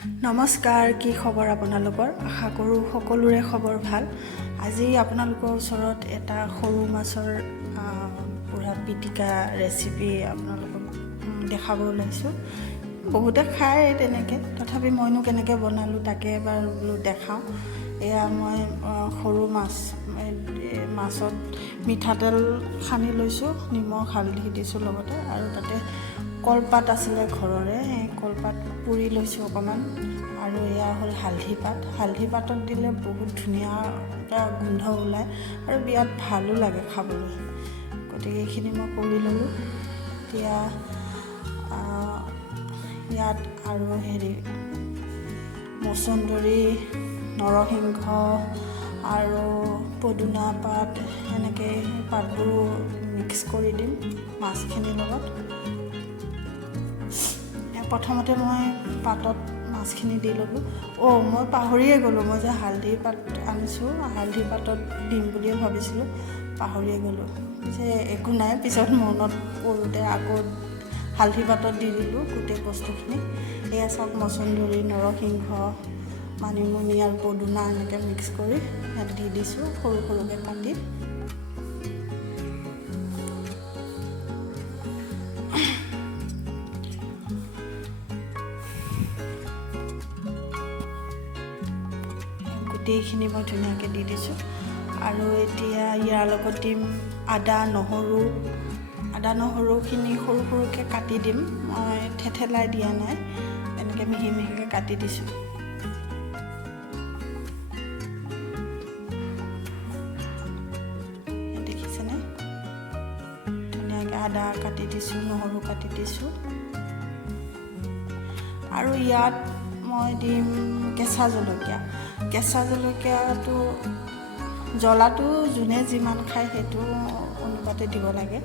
নমস্কাৰ, কি খবৰ আপোনালোকৰ? আশা কৰোঁ সকলোৰে খবৰ ভাল। আজি আপোনালোকৰ ওচৰত এটা সৰু মাছৰ পুৰা পিটিকা ৰেচিপি আপোনালোকক দেখাব ওলাইছোঁ। বহুতে খায় তেনেকৈ, তথাপি মইনো কেনেকৈ বনালোঁ তাকে এবাৰ বোলো দেখাওঁ। এয়া মই সৰু মাছত মিঠাতেল সানি লৈছোঁ, নিমখ হালধি দিছোঁ লগতে, আৰু তাতে কলপাত আছিলে ঘৰৰে, সেই কলপাত পুৰি লৈছোঁ অকণমান। আৰু এয়া হ'ল হালধি পাতত দিলে বহুত ধুনীয়া এটা গোন্ধ ওলায় আৰু বিৰাট ভালো লাগে খাবলৈ। গতিকে এইখিনি মই কৰি ল'লোঁ। এতিয়া ইয়াত আৰু মচন্দৰী, নৰসিংহ আৰু পদুনা পাত, এনেকৈ পাতবোৰ মিক্স কৰি দিম মাছখিনিৰ লগত। প্ৰথমতে মই পাতত মাছখিনি দি ল'লোঁ। মই পাহৰিয়ে গ'লোঁ, মই যে হালধি পাত আনিছোঁ, হালধি পাতত দিম বুলিয়ে ভাবিছিলোঁ, পাহৰিয়ে গ'লোঁ। যে একো নাই, পিছত মনত পৰোঁতে আকৌ হালধি পাতত দি দিলোঁ গোটেই বস্তুখিনি। এয়া চাওক, মচন্দৰী, নৰসিংহ, মানিমুনি আৰু পদুনা এনেকৈ মিক্স কৰি ইয়াত দি দিছোঁ সৰু সৰুকৈ কাটি। গোটেইখিনি মই ধুনীয়াকৈ দি দিছোঁ। আৰু এতিয়া ইয়াৰ লগত দিম আদা নহৰুখিনি সৰু সৰুকৈ কাটি দিম। মই থেথেলাই দিয়া নাই, এনেকৈ মিহি মিহিকৈ কাটি দিছোঁ। দেখিছেনে? ধুনীয়াকৈ আদা কাটি দিছোঁ, নহৰু কাটি দিছোঁ। আৰু ইয়াত মই দিম কেঁচা জলকীয়াটো, জ্বলাটো যোনে যিমান খায় সেইটো অনুপাতে দিব লাগে।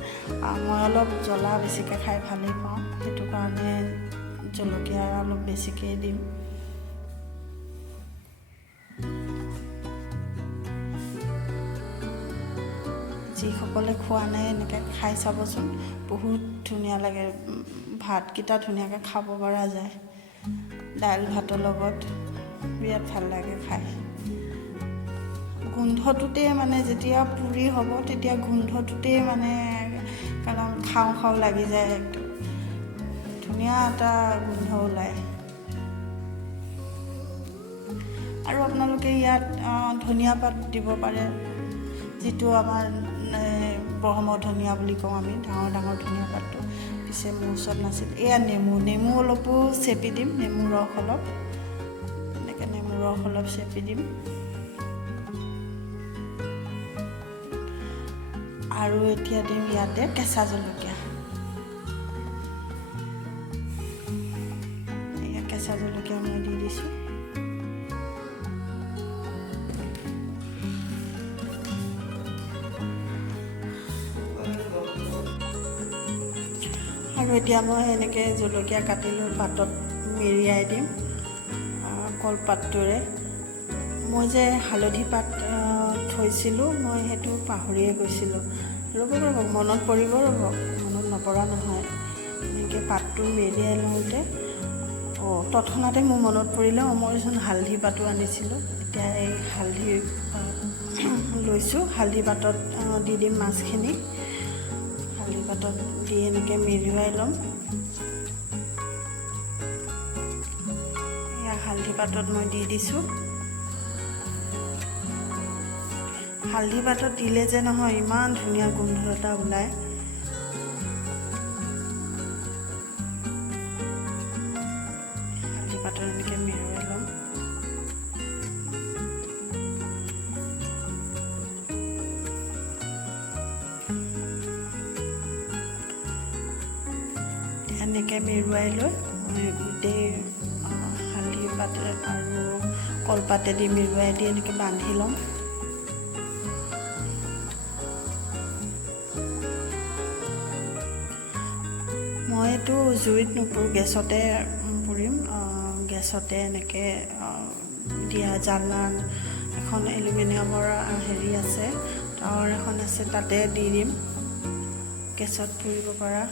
মই অলপ জ্বলা বেছিকৈ খাই ভালেই পাওঁ, সেইটো কাৰণে জলকীয়া অলপ বেছিকৈ দিম। যিসকলে খোৱা নাই এনেকৈ খাই চাবচোন, বহুত ধুনীয়া লাগে। ভাতকেইটা ধুনীয়াকৈ খাব পৰা যায়, দাইল ভাতৰ লগত বিৰাট ভাল লাগে খাই। গোন্ধটোতেই মানে যেতিয়া পুৰি হ'ব তেতিয়া গোন্ধটোতেই মানে কাৰণ খাওঁ লাগি যায়, একদম ধুনীয়া এটা গোন্ধ ওলায়। আৰু আপোনালোকে ইয়াত ধনিয়া পাত দিব পাৰে, যিটো আমাৰ ব্ৰহ্ম ধনিয়া বুলি কওঁ আমি, ডাঙৰ ধনিয়া পাতটো। পিছে মোৰ ওচৰত নাছিল। এয়া নেমু অলপো চেপি দিম, নেমু ৰস অলপ চেপি দিম। আৰু এতিয়া দিম ইয়াতে কেঁচা জলকীয়া। কেঁচা জলকীয়া মই দি দিছোঁ। আৰু এতিয়া মই এনেকৈ জলকীয়া কাটি লৈ পাতত মেৰিয়াই দিম কলপাতটোৰে। মই যে হালধি পাত থৈছিলোঁ, মই সেইটো পাহৰিয়ে গৈছিলোঁ। ৰ'ব মনত পৰিব, মনত নপৰা নহয়। এনেকৈ পাতটো মেৰিয়াই লওঁতে তৎক্ষণাতে মোৰ মনত পৰিলে, মইচোন হালধি পাতো আনিছিলোঁ। এতিয়া এই হালধি লৈছোঁ, হালধি পাতত দি দিম মাছখিনি। হালধি পাতত দি এনেকৈ মেৰিয়াই ল'ম। এয়া হালধি পাতত মই দি দিছোঁ। হালধি পাতত দিলে যে নহয়, ইমান ধুনীয়া গোন্ধ এটা ওলায়। হালধি পাতত এনেকৈ মেৰুৱাই ল'ম। এনেকৈ মেৰুৱাই লৈ মই গোটেই হালধি পাত আৰু কলপাতেদি মেৰুৱাই দি এনেকৈ বান্ধি ল'ম। মই এইটো জুইত নুপুৰোঁ, গেছতে পুৰিম। গেছতে এনেকৈ দিয়া জালনা এখন এলুমিনিয়ামৰ আছে, টাৱাৰ এখন আছে, তাতে দি দিম, গেছত পুৰিব পৰা।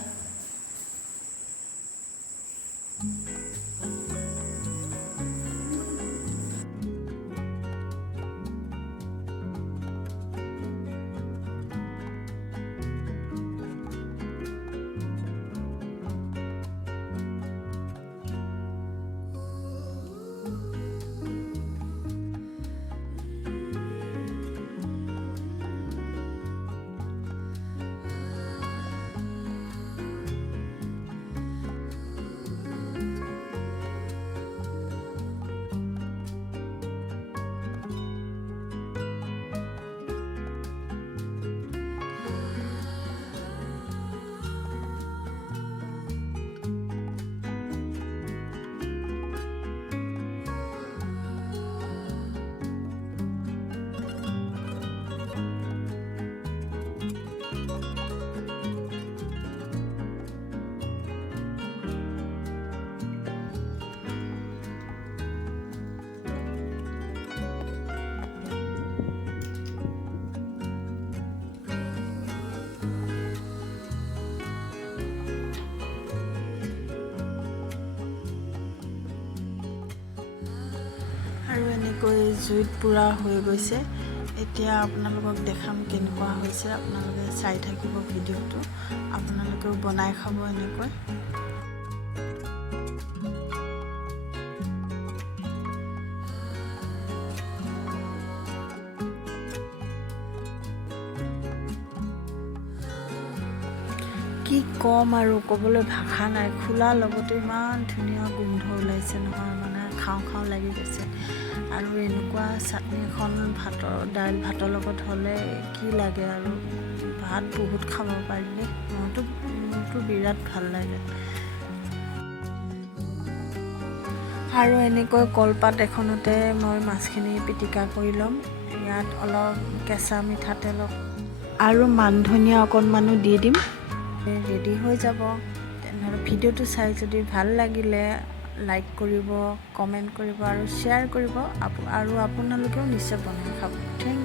আৰু এনেকৈ জুইত পুৰা হৈ গৈছে। এতিয়া আপোনালোকক দেখাম কেনেকুৱা হৈছে। আপোনালোকে চাই থাকিব ভিডিঅ'টো, আপোনালোকেও বনাই খাব এনেকৈ। কি ক'ম আৰু ক'বলৈ ভাষা নাই। খোলাৰ লগতে ইমান ধুনীয়া গোন্ধ ওলাইছে নহয়, মানে খাওঁ খাওঁ লাগি গৈছে। আৰু এনেকুৱা চাটনি এখন দাইল ভাতৰ লগত হ'লে কি লাগে আৰু, ভাত বহুত খাব পাৰিলে। মোৰতো বিৰাট ভাল লাগে। আৰু এনেকৈ কলপাত এখনতে মই মাছখিনি পিটিকা কৰি ল'ম। ইয়াত অলপ কেঁচা মিঠাতেল আৰু মান ধনিয়া অকণমানো দি দিম। ৰেডি হৈ যাব। তেনেহ'লে ভিডিঅ'টো চাই যদি ভাল লাগিলে লাইক কৰিব, কমেণ্ট কৰিব আৰু শ্বেয়াৰ কৰিব। আৰু আপোনালোকেও নিশ্চয় বনাই খাব। Thank U.